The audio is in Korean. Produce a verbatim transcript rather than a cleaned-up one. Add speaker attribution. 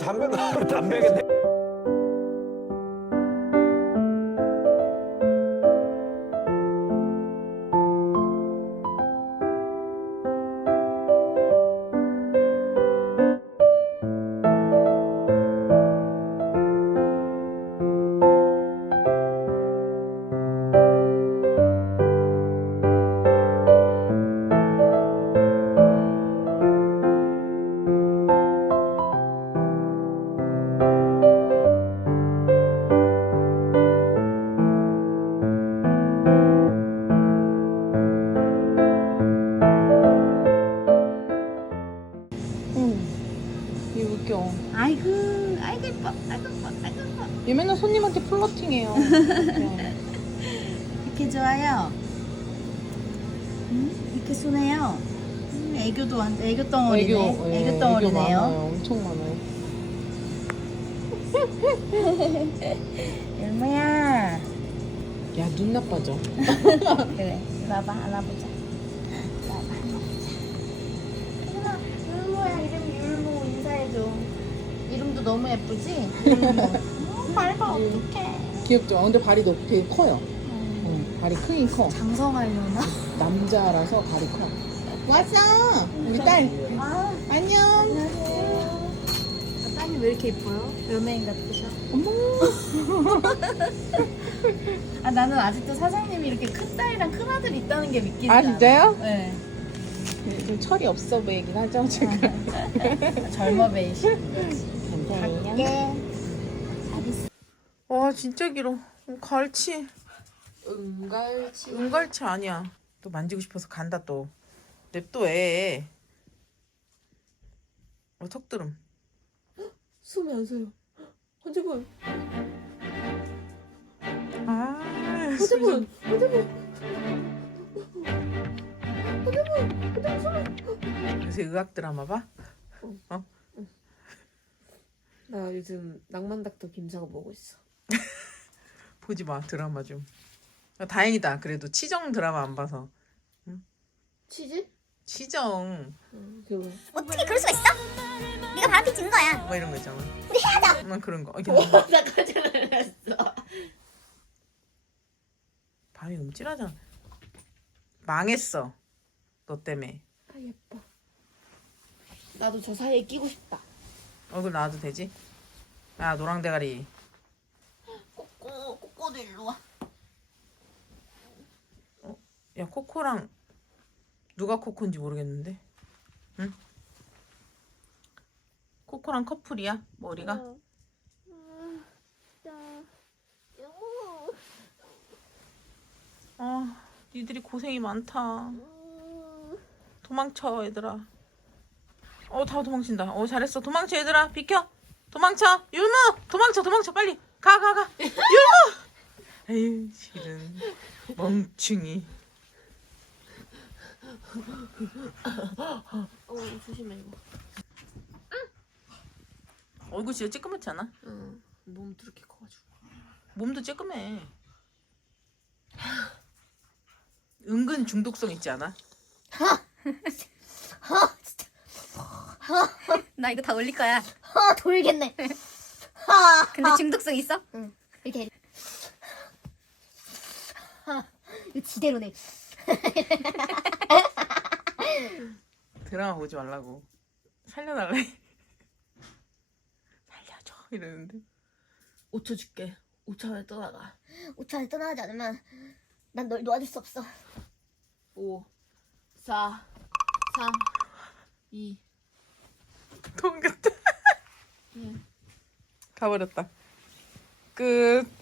Speaker 1: 담배도 담배가
Speaker 2: 얘 웃겨.
Speaker 3: 아이고, 아이고 예뻐, 아이고 예뻐, 아이고 예뻐.
Speaker 2: 얘 맨날 손님한테 플러팅해요.
Speaker 3: 이렇게 좋아요. 음, 이렇게 순해요. 음, 애교도 완, 애교 덩어리네.
Speaker 2: 애교,
Speaker 3: 애교,
Speaker 2: 예, 애교
Speaker 3: 덩어리네요.
Speaker 2: 많아요. 엄청 많아요.
Speaker 3: 일모야.
Speaker 2: 야, 눈 나빠져.
Speaker 3: 그래, 이리 와봐, 안아보자. 이리 와봐, 안아보자. 율마, 율모야, 이름 율모 인사해줘. 이름도 너무 예쁘지? 율모. 음, 밟아, 어떡해.
Speaker 2: 귀엽죠? 아, 근데 발이 너무 되게 커요.
Speaker 3: 음,
Speaker 2: 응, 발이 크긴 커.
Speaker 3: 장성하려나?
Speaker 2: 남자라서 발이 커. 왔어! 우리 딸.
Speaker 3: 아,
Speaker 2: 안녕.
Speaker 3: 안녕하세요. 아, 딸이 왜 이렇게 예뻐요? 연예인 같으셔.
Speaker 2: 어머.
Speaker 3: 아, 나는 아직도 사장님이 이렇게 큰 딸이랑 큰 아들 있다는 게 믿기지
Speaker 2: 아,
Speaker 3: 않아.
Speaker 2: 진짜요?
Speaker 3: 네.
Speaker 2: 좀 철이 없어 보이긴 하죠, 지금.
Speaker 3: 젊어 베이시.
Speaker 2: 안녕.
Speaker 3: 갈게. 잘 있어.
Speaker 2: 와, 진짜 길어. 갈치.
Speaker 3: 은갈치.
Speaker 2: 은갈치 아니야. 또 만지고 싶어서 간다 또. 냅둬 애. 어, 턱드름.
Speaker 4: 숨이 안 쉬어요. 헌재분,
Speaker 2: 아,
Speaker 4: 헌재분, 헌재분, 헌재분, 헌재분 숨이.
Speaker 2: 요새 의학 드라마 봐?
Speaker 4: 나 요즘 낭만닥터 김사가 보고 있어.
Speaker 2: 보지 마, 드라마 좀. 아, 다행이다. 그래도 치정 드라마 안 봐서.
Speaker 4: 치즈?
Speaker 2: 치정
Speaker 4: 응, 그거.
Speaker 5: 어떻게 그럴 수가 있어? 네가 바람피 진 거야.
Speaker 2: 뭐 이런 거 있잖아.
Speaker 5: 우리 헤어져.
Speaker 2: 난 그런 거. 어,
Speaker 4: 와, 나 깜짝 놀랐어.
Speaker 2: 밤이 너무 찔하잖아. 망했어. 너 때문에.
Speaker 4: 아 예뻐. 나도 저 사이에 끼고 싶다.
Speaker 2: 얼굴 나와도 되지? 아, 노랑 대가리.
Speaker 5: 꼬꼬 꼬꼬도 일로 와.
Speaker 2: 야, 코코랑 누가 코코인지 모르겠는데. 응? 코코랑 커플이야? 머리가? 아, 니들이 고생이 많다. 도망쳐, 얘들아. 어, 다 도망친다. 어, 잘했어. 도망쳐, 얘들아. 비켜. 도망쳐. 율무! 도망쳐, 도망쳐. 빨리. 가, 가, 가. 율무! 에휴, 싫은. 멍충이.
Speaker 4: 어 조심해 이거.
Speaker 2: 얼굴 진짜 찌끄맣지 않아?
Speaker 4: 응. 몸 이렇게 커가지고.
Speaker 2: 몸도 찌끄매. 은근 중독성 있지 않아?
Speaker 5: 나 이거 다 올릴 거야. 어 돌겠네. 근데 중독성 있어? 응. 이렇게. 이거 지대로네.
Speaker 2: 드라마 보지 말라고. 살려달래. 살려줘 이러는데.
Speaker 4: 오 초 줄게. 오 초 안에 떠나가.
Speaker 5: 오 초 안에 떠나지 않으면 난 널 놓아줄 수 없어.
Speaker 4: 오, 사, 삼, 이.
Speaker 2: 도망갔다.
Speaker 4: 응.
Speaker 2: 가버렸다. 끝.